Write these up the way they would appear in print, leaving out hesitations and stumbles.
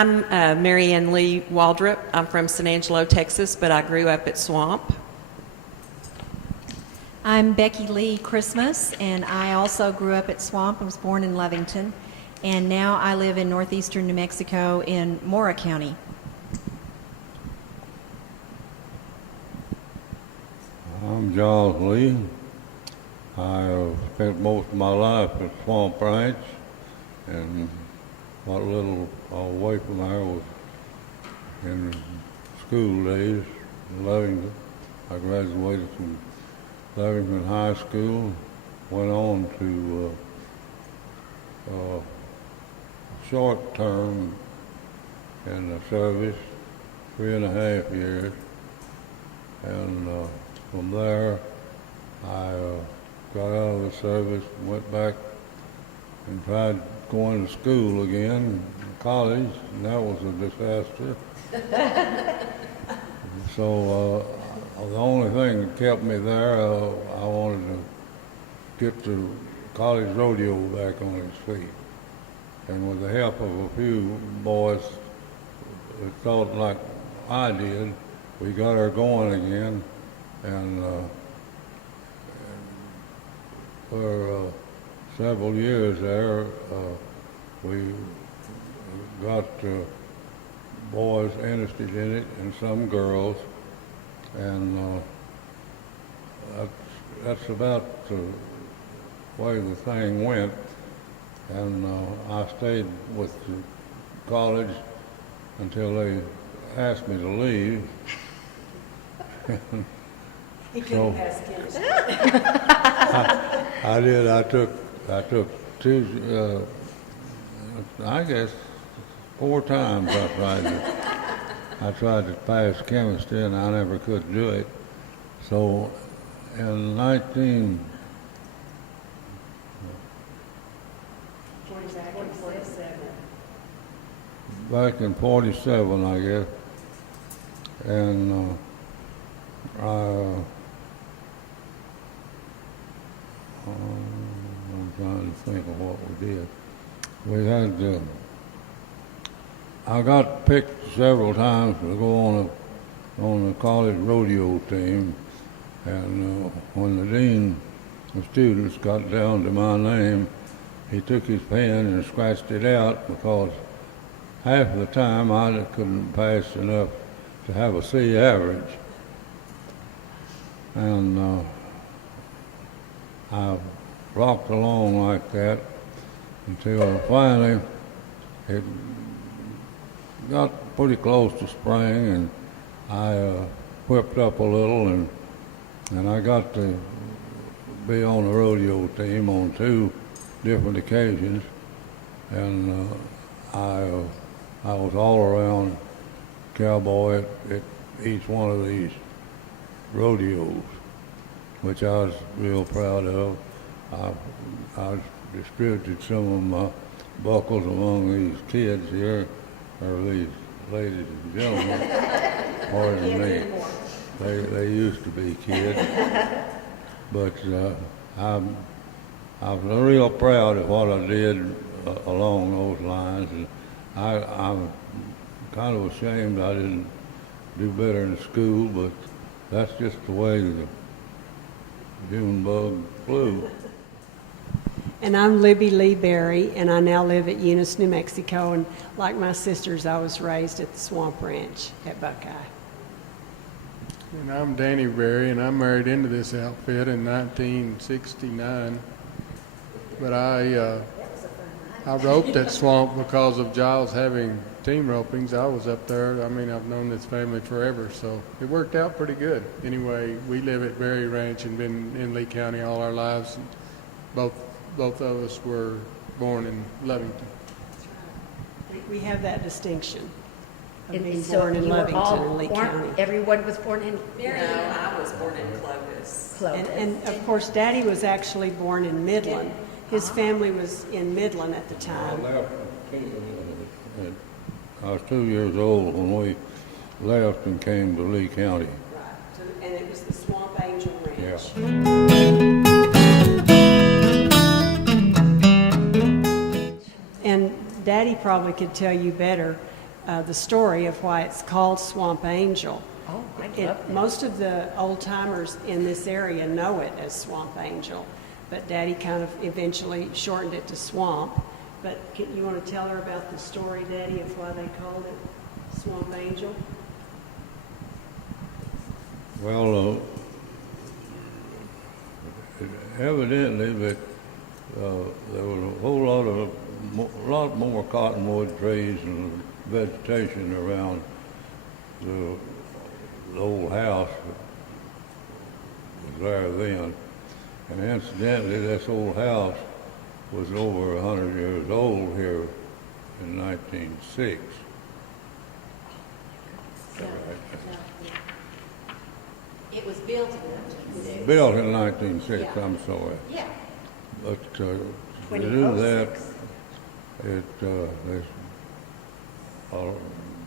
I'm Mary Ann Lee Waldrop. I'm from San Angelo, Texas, but I grew up at Swamp. I'm Becky Lee Christmas, and I also grew up at Swamp. I was born in Lovington, and now I live in northeastern New Mexico in Mora County. I'm Giles Lee. I spent most of my life at Swamp Ranch, and what little away from there was in school days in Lovington. I graduated from Lovington High School, went on to short term in the service, 3.5 years, and from there I got out of the service, went back and tried going to school again, college, and that was a disaster. So the only thing that kept me there, I wanted to get the college rodeo back on its feet. And with the help of a few boys that thought like I did, we got her going again. And for several years there, we got boys interested in it and some girls. And that's about the way the thing went. And I stayed with the college until they asked me to leave. He So, couldn't pass chemistry. I did. I took two, I guess, 4 times I tried to pass chemistry, and I never could do it. So in 1947, I guess, and I'm trying to think of what we did. We had, I got picked several times to go on the college rodeo team, and when the dean of students got down to my name, he took his pen and scratched it out because half the time I couldn't pass enough to have a C average. And I rocked along like that until finally it got pretty close to spring, and I whipped up a little, and I got to be on the rodeo team on 2 different occasions, and I was all around cowboy at each one of these rodeos, which I was real proud of. I distributed some of my buckles among these kids here, or these ladies and gentlemen. Pardon me. They used to be kids, but I'm real proud of what I did along those lines, and I'm kind of ashamed I didn't do better in school, but that's just the way the June bug flew. And I'm Libby Lee Berry, and I now live at Eunice, New Mexico. And like my sisters, I was raised at the Swamp Ranch at Buckeye. And I'm Danny Berry, and I married into this outfit in 1969. But I roped at Swamp because of Giles having team ropings. I was up there. I mean, I've known this family forever, so it worked out pretty good. Anyway, we live at Berry Ranch and been in Lee County all our lives. And both of us were born in Lovington. We have that distinction of And being so born in you were Lovington all and Lee born- County. Everyone was born in No, I was born in Clovis. Clovis. And of course, Daddy was actually born in Midland. His family was in Midland at the time. I was 2 years old when we left and came to Lee County. Right, and it was the Swamp Angel Ranch. Yeah. And Daddy probably could tell you better. the story of why it's called Swamp Angel. Oh, I love that. Most of the old timers in this area know it as Swamp Angel, but Daddy kind of eventually shortened it to Swamp. But you want to tell her about the story, Daddy, of why they called it Swamp Angel? Well, evidently that there was a whole lot more cottonwood trees and vegetation around the old house that was there then. And incidentally, this old house was over 100 years old here in 1906. It was built in 1906. Built in 1906, Yeah. I'm sorry. Yeah. But to When you do go that, 6. there's,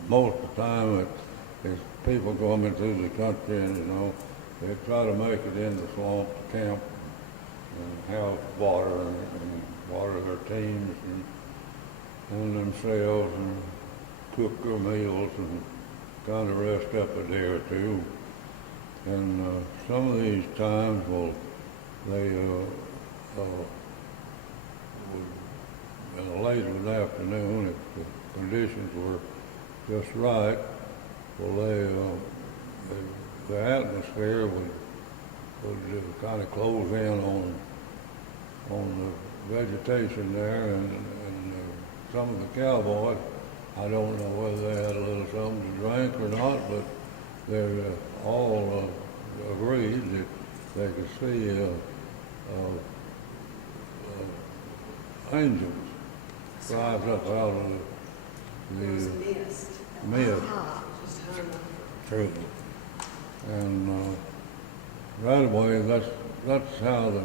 most of the time it's people coming through the country and, they try to make it in the swamp to camp and have water and water their teams and themselves and cook their meals and kind of rest up a day or two. And some of these times, they in a late afternoon, if the conditions were just right, the atmosphere would kind of close in on the vegetation there, and some of the cowboys, I don't know whether they had a little something to drink or not, but they all agreed that they could see angels rise up out of the mist. True. And right away, that's how the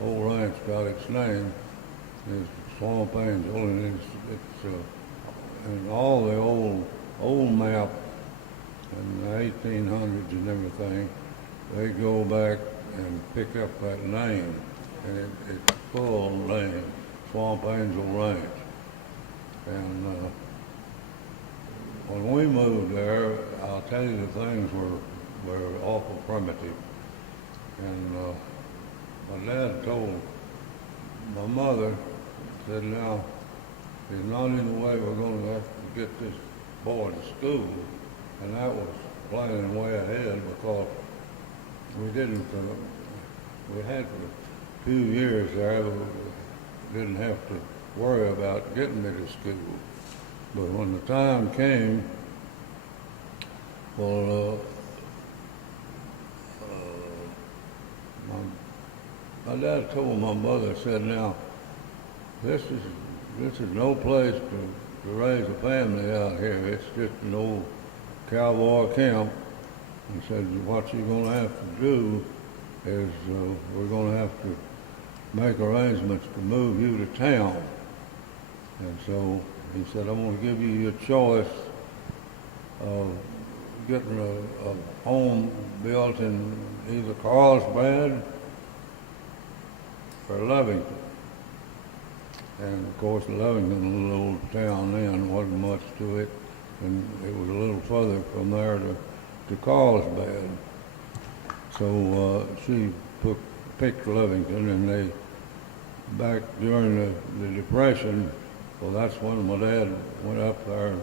old ranch got its name, is Swamp Angel, and it's and all the old maps in the 1800s and everything, they go back and pick up that name, and it's full name, Swamp Angel Ranch. And when we moved there, I'll tell you the things were awful primitive. And my dad told my mother, said, now, there's not any way we're going to have to get this boy to school. And that was planning way ahead because we didn't, we had for a few years there, we didn't have to worry about getting me to school. But when the time came, my dad told my mother, said, now, this is no place to raise a family out here. It's just an old cowboy camp. And said, what you're going to have to do is we're going to have to make arrangements to move you to town. And so he said, I'm going to give you your choice of getting a home built in either Carlsbad or Lovington. And of course, Lovington was a little old town then, wasn't much to it, and it was a little further from there to Carlsbad. So she picked Lovington, and they, back during the Depression, well, that's when my dad went up there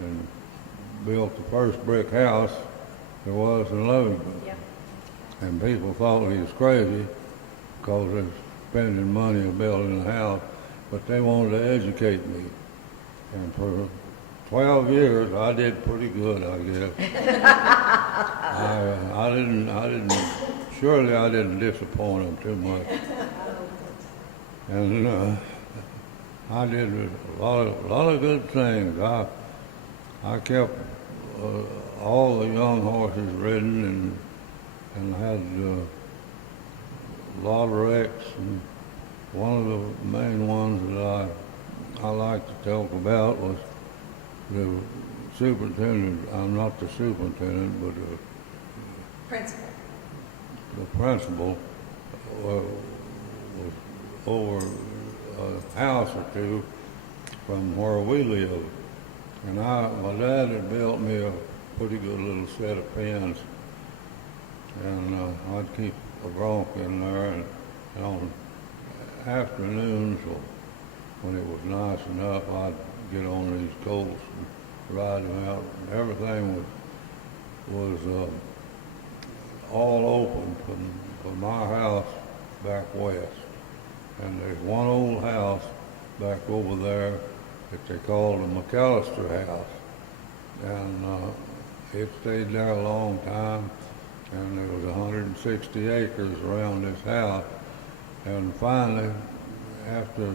and built the first brick house there was in Lovington. Yep. And people thought he was crazy because they were spending money on building a house, but they wanted to educate me. And for 12 years, I did pretty good, I guess. Surely I didn't disappoint them too much. And I did a lot of good things. I kept all the young horses ridden and had a lot of wrecks. And one of the main ones that I like to talk about was the superintendent. I'm not the superintendent, but the principal was over a house or two from where we live. And my dad had built me a pretty good little set of pens, and I'd keep a bronc in there, and on afternoons, or when it was nice enough, I'd get on these colts and ride them out. Everything was all open from my house back west. And there's one old house back over there that they called the McAllister House. And it stayed there a long time, and there was 160 acres around this house. And finally, after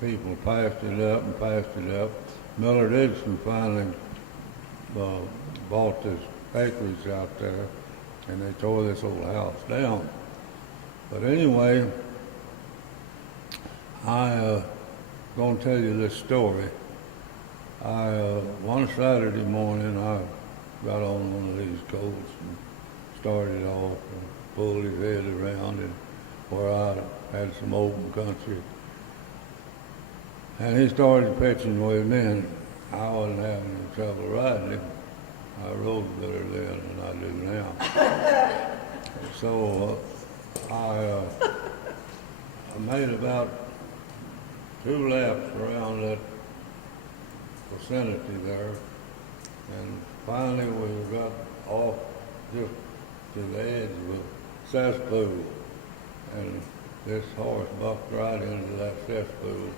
people passed it up, Miller Dixon finally bought this acreage out there, and they tore this old house down. But anyway, I gonna tell you this story. One Saturday morning, I got on one of these colts and started off and pulled his head around and where I had some open country. And he started pitching with me, and I wasn't having any trouble riding him. I rode better then than I do now. So I made about 2 laps around that vicinity there, and finally we got off just to the edge of a cesspool, and this horse bucked right into that cesspool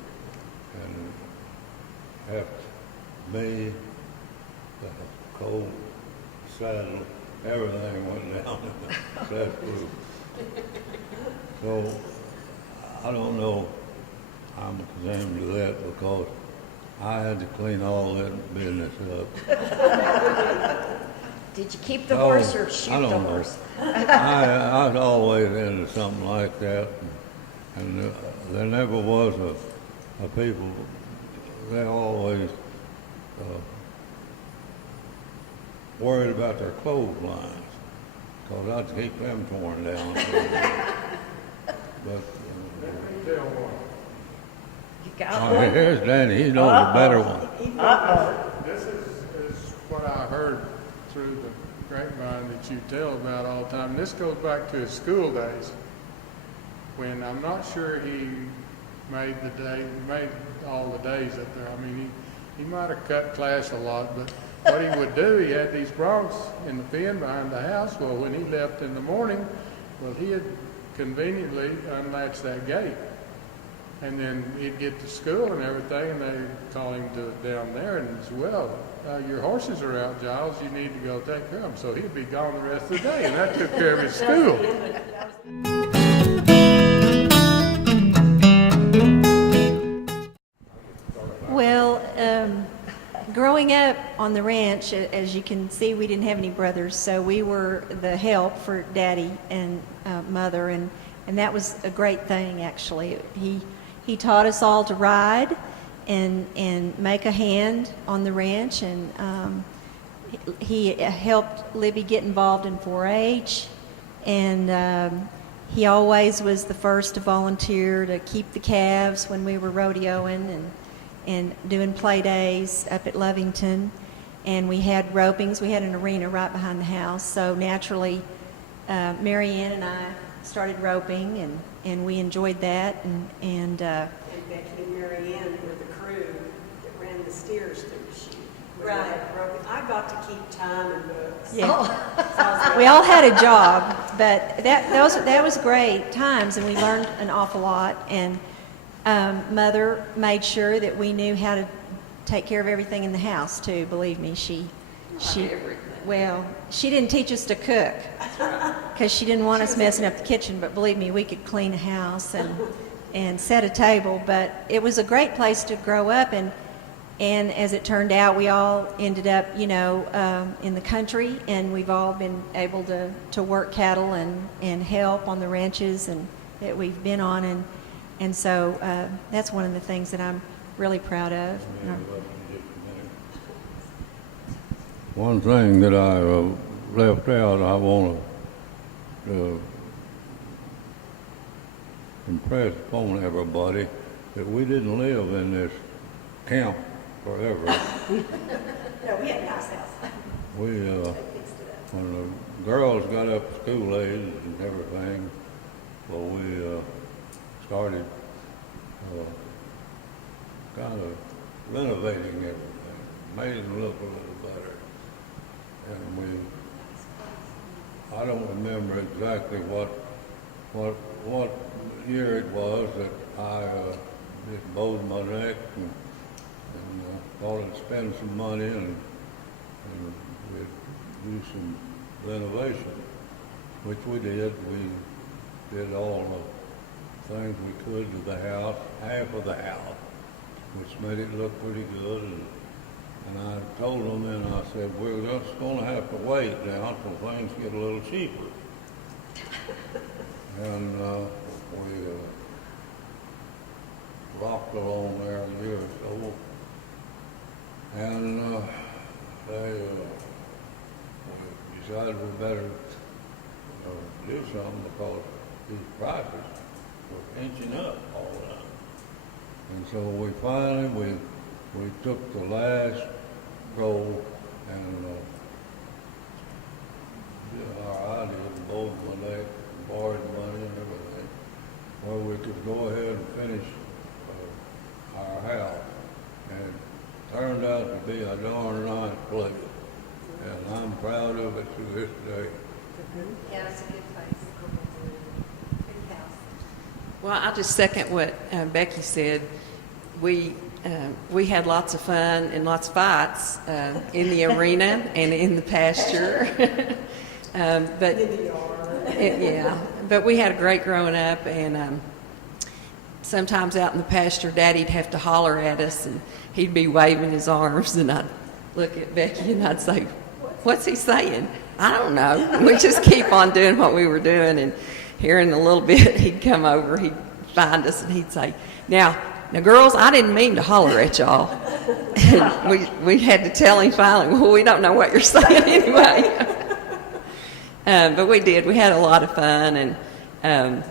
and left me, the colt, saddle, everything went down in the cesspool. So I don't know I'm ashamed of that because I had to clean all that business up. Did you keep the horse or shoot I the don't know. horse? I was always into something like that, and there never was a people. They always worried about their clotheslines because I'd keep them torn down. But You got one? here's Danny. He knows a better one. This is what I heard through the grapevine that you tell about all the time. And this goes back to his school days, when I'm not sure he made all the days up there. I mean, he might have cut class a lot, but what he would do, he had these broncs in the pen behind the house. Well, when he left in the morning, well, he had conveniently unlatched that gate. And then he'd get to school and everything, and they'd call him down there and say, well, your horses are out, Giles. You need to go take care of them. So he'd be gone the rest of the day, and that took care of his school. Well, growing up on the ranch, as you can see, we didn't have any brothers, so we were the help for Daddy and Mother, and that was a great thing, actually. He taught us all to ride and make a hand on the ranch, and he helped Libby get involved in 4-H, and he always was the first to volunteer to keep the calves when we were rodeoing and doing play days up at Lovington. And we had ropings. We had an arena right behind the house, so naturally Mary Ann and I started roping, and we enjoyed that. And Becky and Mary Ann were the crew that ran the steers through the chute. Right. I got to keep time and books. yeah, we all had a job, but that was great times, and we learned an awful lot. And Mother made sure that we knew how to take care of everything in the house too. Believe me, she didn't teach us to cook because she didn't want us messing up the kitchen. But believe me, we could clean a house and set a table. But it was a great place to grow up, and as it turned out, we all ended up, in the country, and we've all been able to work cattle and help on the ranches and that we've been on, and so that's one of the things that I'm really proud of. One thing that I left out, I want to impress upon everybody that we didn't live in this camp forever. No, we had a nice house. We, when the girls got up to school age and everything, well, we started kind of renovating everything, made it look a little better. And I don't remember exactly what year it was that I just bowed my neck and thought I'd spend some money and we'd do some renovation, which we did. We did all the things we could to the house, half of the house, which made it look pretty good. And I told them, and I said, we're just going to have to wait now until things get a little cheaper. And we rocked along there a year or so. And we decided we better do something because these prices were inching up all the time. And so we finally, we took the last goal and did our idea of both my neck, borrowed money and everything, where we could go ahead and finish our house. And it turned out to be a darn nice place. And I'm proud of it to this day. Yeah, it's a good place. Good house. Well, I just second what Becky said. We had lots of fun and lots of fights in the arena and in the pasture. But we had a great growing up, and sometimes out in the pasture, Daddy'd have to holler at us, and he'd be waving his arms, and I'd look at Becky and I'd say, "What's he saying?" "I don't know." We just keep on doing what we were doing, and here in a little bit, he'd come over, he'd find us, and he'd say, Now, girls, I didn't mean to holler at y'all." And we had to tell him finally, "Well, we don't know what you're saying anyway." But we did. We had a lot of fun and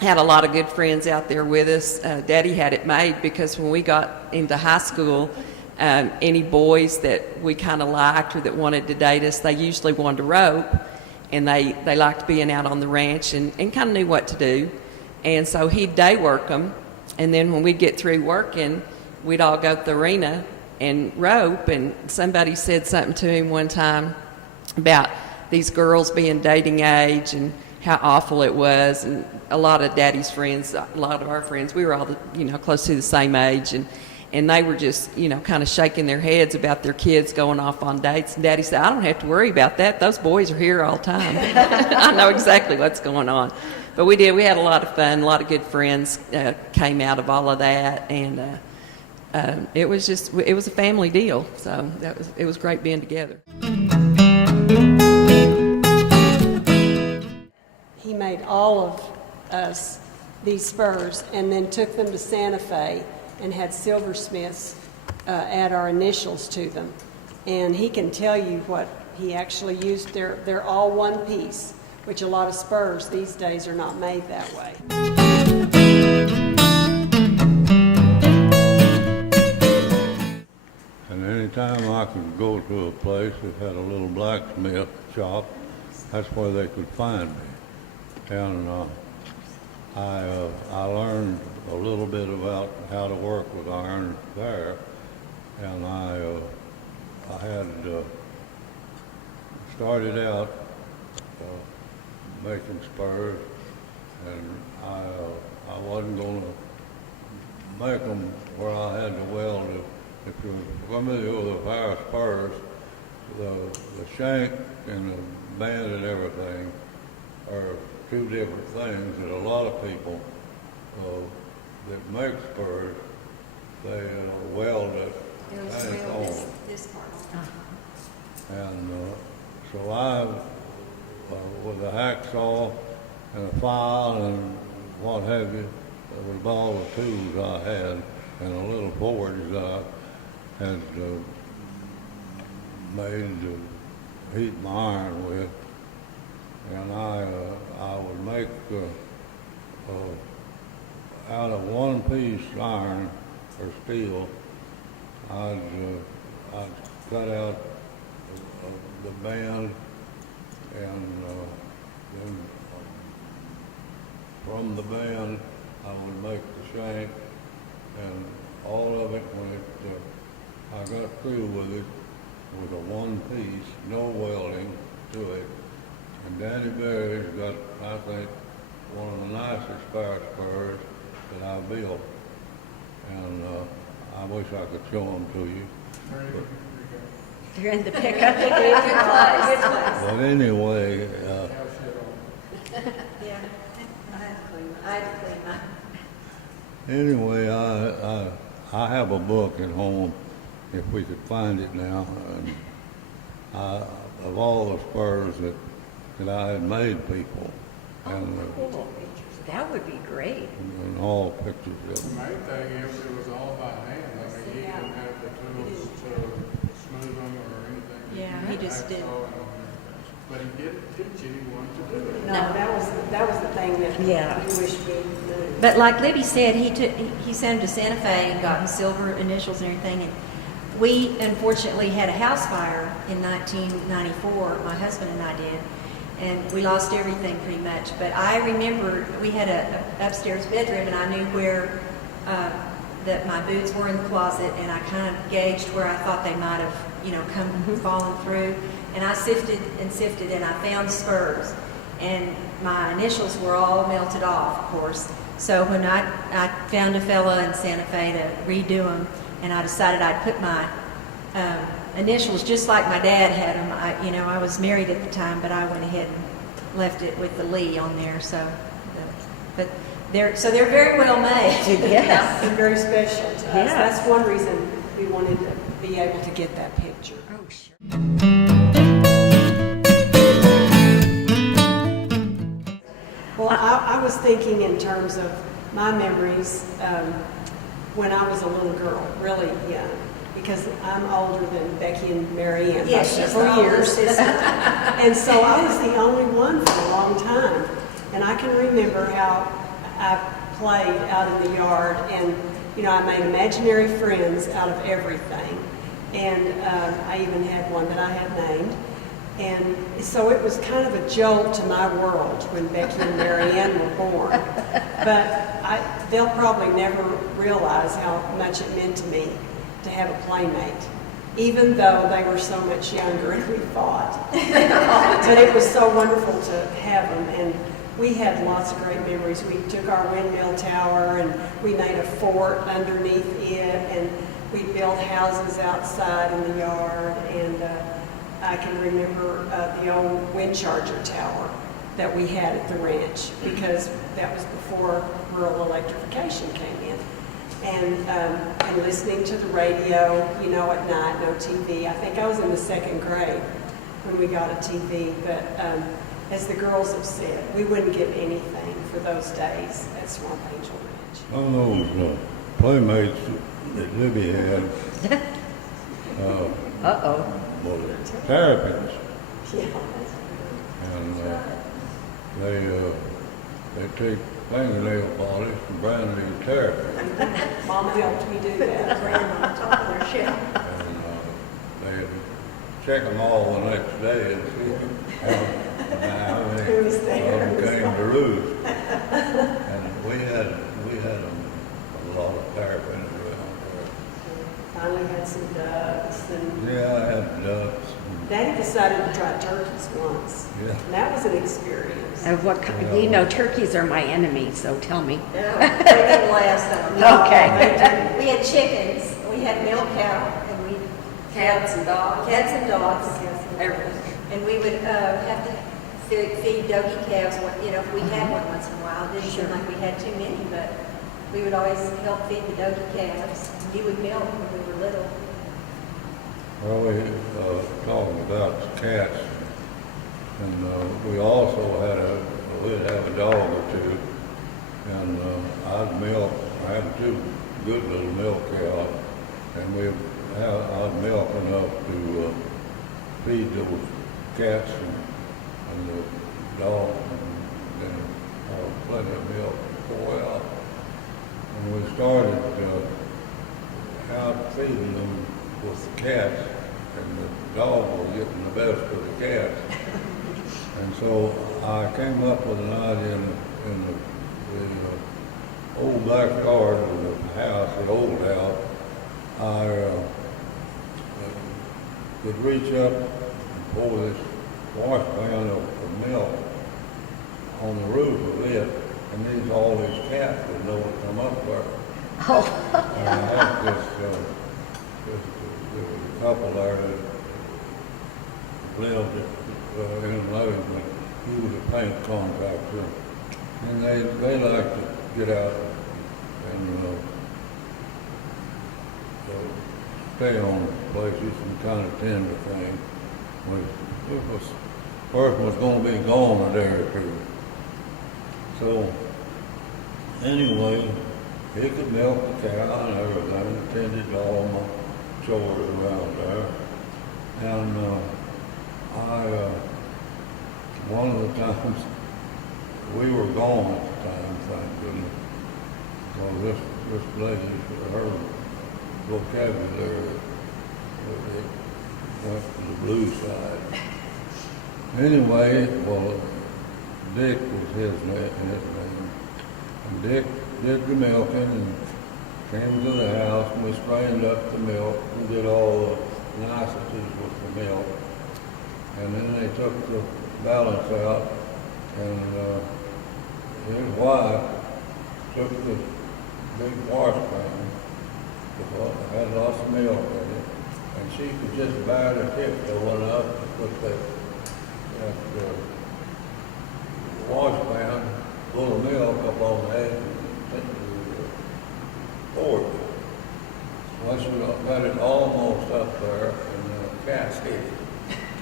had a lot of good friends out there with us. Daddy had it made because when we got into high school, any boys that we kind of liked or that wanted to date us, they usually wanted to rope, and they liked being out on the ranch and kind of knew what to do. And so he'd day work them, and then when we'd get through working, we'd all go to the arena and rope. And somebody said something to him one time about these girls being dating age and how awful it was. And a lot of Daddy's friends, a lot of our friends, we were all close to the same age, and they were just kind of shaking their heads about their kids going off on dates. And Daddy said, "I don't have to worry about that. Those boys are here all the time." I know exactly what's going on. But we did. We had a lot of fun. A lot of good friends came out of all of that, and it was a family deal. So it was great being together. He made all of us these spurs and then took them to Santa Fe and had silversmiths add our initials to them. And he can tell you what he actually used. They're all one piece, which a lot of spurs these days are not made that way. And anytime I could go to a place that had a little blacksmith shop, that's where they could find me. And I learned a little bit about how to work with iron there, and I had started out making spurs, and I wasn't going to make them where I had to weld it. If you're familiar with a pair of spurs, the shank and the band and everything are two different things that a lot of people that make spurs, they weld it and on. This part. And so I, with a hacksaw and a file and what have you, with all the tools I had and a little forge that I had made to heat my iron with, and I would make out of one piece iron or steel, I'd cut out the band, and then from the band I would make the shank, and all of it when I got through with it with a one piece, no welding to it. And Daddy Barry's got, I think, one of the nicest fire spurs that I built. And I wish I could show them to you. You're in the pickup. Good place. But anyway, Yeah. I had to clean mine. anyway, I have a book at home, if we could find it now, and of all the spurs that I had made people, and, That would be great. and all pictures of The them. main thing is it was all by hand. I mean, he didn't have the tools to smooth them or anything. Yeah, he just did. But he did teach anyone to do it. No, that was the thing that Yeah. we wish we knew. But like Libby said, he sent him to Santa Fe and got silver initials and everything. And we unfortunately had a house fire in 1994. My husband and I did, and we lost everything pretty much. But I remember we had a upstairs bedroom, and I knew where that my boots were in the closet, and I kind of gauged where I thought they might have, come fallen through. And I sifted and sifted, and I found spurs. And my initials were all melted off, of course. So when I found a fella in Santa Fe to redo them, and I decided I'd put my initials just like my dad had them. I was married at the time, but I went ahead and left it with the Lee on there. So, but they're very well made. Yes. And very special to us. Yes. That's one reason we wanted to be able to get that picture. Oh, sure. Well, I was thinking in terms of my memories when I was a little girl, really young, because I'm older than Becky and Mary Ann by Yes, she's several the older years. sister. And so I was the only one for a long time. And I can remember how I played out in the yard, and I made imaginary friends out of everything. And I even had one that I had named. And so it was kind of a jolt to my world when Becky and Mary Ann were born. But they'll probably never realize how much it meant to me to have a playmate, even though they were so much younger and we fought. But it was so wonderful to have them. And we had lots of great memories. We took our windmill tower and we made a fort underneath it, and we built houses outside in the yard. And I can remember the old wind charger tower that we had at the ranch, because that was before rural electrification came in. And listening to the radio, at night, no TV. I think I was in the second grade when we got a TV, but as the girls have said, we wouldn't give anything for those days at Swamp Angel Ranch. Some of those playmates that Libby had Uh-oh. was terrapins, Yeah. and they take fingernail polish and brand new terrapins, Mama helped me do that. Ran on top of their shelf. and they'd check them all the next day and see how many Who was of there? them came to roost. And we had a lot of terrapins around Finally had some ducks, and there. Yeah, I had ducks. Daddy decided to try turkeys once. Yeah. And that was an experience. What kind? Turkeys are my enemy, so tell me. No, they didn't last though. Okay. We had chickens, we had milk cow, and we Cats and dogs. cats and dogs. Everything. And we would have to feed doggy calves, if we had one once in a while. It didn't seem like we had too many, but we would always help feed the doggy calves. He would milk when we were little. Well, we talking about cats, and we also we'd have a dog or two, and I'd milk. I had two good little milk cows, and I'd milk enough to feed those cats and the dog, and then plenty of milk to pour out. And we started out feeding them with the cats, and the dogs were getting the best of the cats. And so I came up with an idea in the old backyard of the house, the old house. I could reach up and pour this washpan of milk on the roof of it, and all these cats would know to come up there. And I had this couple there that lived in Lebanon. He was a paint contractor, and they like to get out and stay on places and kind of tend to things. Person was going to be gone a day or two. So anyway, he could milk the cow and everything, tended to all my chores around there. And one of the times, we were gone at the time, thank goodness. Well, this lady, her vocabulary, it went to the blue side. Anyway, well, Dick was his name. And Dick did the milking and came to the house, and we strained up the milk and did all the niceties with the milk. And then they took the balance out, and his wife took the big washpan, because it had lots of milk in it, and she could just barely tiptoe up and put that washpan full of milk up on the edge of the porch. Once we got it almost up there, and the cats hit it.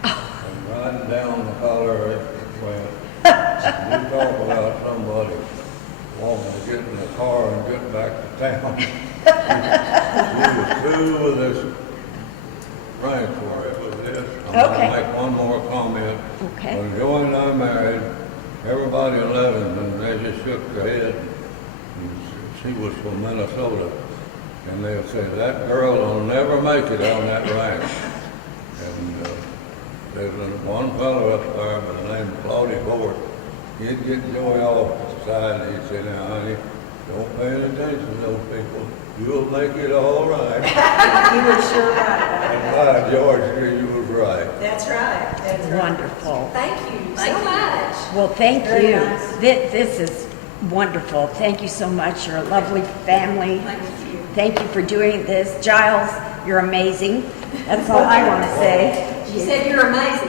And riding down the collar it went. You talk about somebody wanting to get in the car and get back to town. She was through with this rank for it with this. I'm Okay. gonna make one more comment. Okay. When Joey and I married, everybody in Lebanon, they just shook their head. And she was from Minnesota. And they'll say, that girl will never make it on that ranch. And there's one fellow up there by the name of Claudia Ford. He'd get Joey off to the side and he'd say, now honey, don't pay any attention to those people. You'll make it all right. You were sure right. And by George, you was right. That's right. That's right. Wonderful. Thank you so much. Well, thank Very you. nice. This is wonderful. Thank you so much. You're a lovely family. Thank you. Thank you for doing this. Giles, you're amazing. That's all I want to say. She said you're amazing.